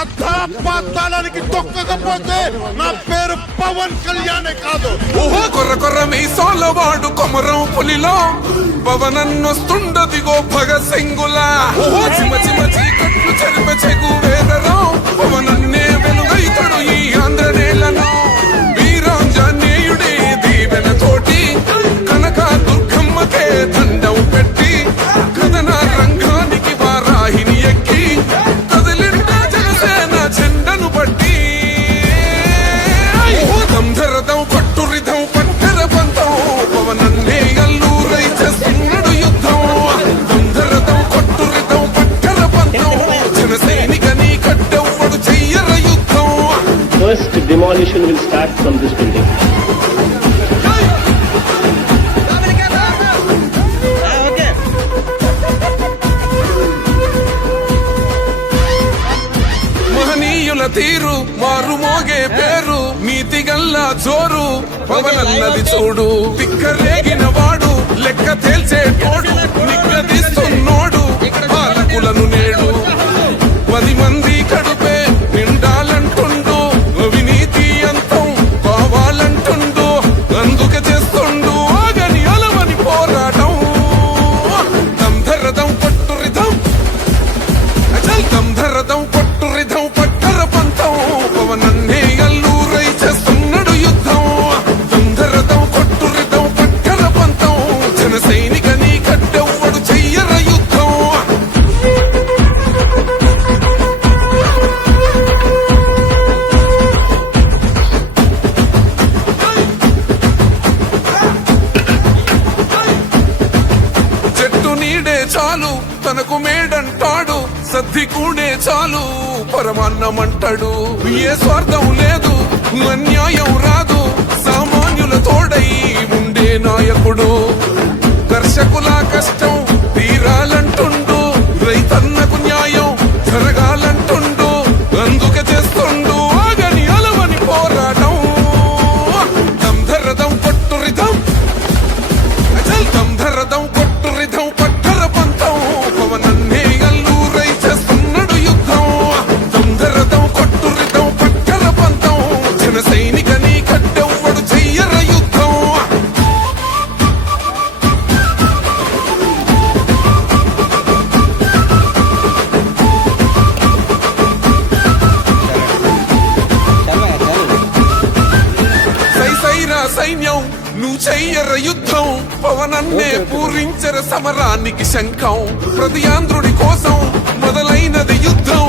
అర్థాపాతాలకి తొక్కకపోతే నా పేరు పవన్ కళ్యాణే కాదు. ఓహో కొర్ర కొర్ర మీసాల వాడు కొమరం పులిలో పవనన్నొస్తుండదిగో భగత్ సింగులా. ఓహో చిమ చిమ చీకట్లు చెరిప చెగు వేదరం పవనన్నే వెలుగైతడు ఈ ఆంధ్ర నేలను. వీరాంజనేయుడే దీవెన తోటి కనక దుర్గమ్మకే దండం పెట్టి కథన రంగానికి వారాహిని ఎక్కి కదిలిండ జనసేన జెండను బట్టి. దంధరదం పట్టురిధం పట్టర పంతం పవనన్నే అల్లూరై చేస్తున్నాడు యుద్ధం. దంధరదం పట్టురిధం పట్టర పంతం జన సైనికని కట్టెవ్వడు చెయ్యర యుద్ధం. First demolition will start from this building. మహనీయుల తీరు మారు మోగే పేరు నీతి గల్లా జోరు పవనన్నది చూడు. తిక్కరేగిన వాడు లెక్క తేల్చేటోడు నిగ్గదీస్తున్నోడు పాలకులను నేడు. 10 మంది కడుపే నిండాలంటుండు అవినీతి అంతం కావాలంటుండు అందుకే చేస్తుండు ఆగని అలవని పోరాటం. దంధరదం పట్టురిధం అచల్ దంధరదం పట్టురిధం పట్టర పంతం పవనన్నే అల్లూరై చేస్తున్నాడు యుద్ధం. దంధరదం పట్టురిధం పట్టర పంతం జన సైనికని కట్టెవ్వడు చెయ్యర యుద్ధం. చెట్టు నీడే చాలు తనకు మేడంటాడు సద్ది కూడే చాలు పరమాన్నమంటాడు. ఏ స్వార్థం లేదు అన్యాయం రాదు సామాన్యుల తోడై ఉండే నాయకుడు. కర్షకుల కష్టం తీరాలంటుండు రైతన్నకు న్యాయం జరగాలంటుండు అందుకే చేస్తుండు ఆగని అలవని పోరాటం. దంధరదం పట్టురిధం అచల్ దంధరదం పట్టురిధం పట్టర పంతం పవనన్నే అల్లూరై చేస్తున్నాడు యుద్ధం. దంధరదం కొట్టురిధం పట్టర పంతం జన సైనికని కట్టెవ్వడు చెయ్యర యుద్ధం. సైసైరా సైన్యం నువ్వు చెయ్యర యుద్ధం పవనన్నే పూరించర సమరానికి శంఖం. ప్రతి ఆంధ్రుడి కోసం మొదలైనది యుద్ధం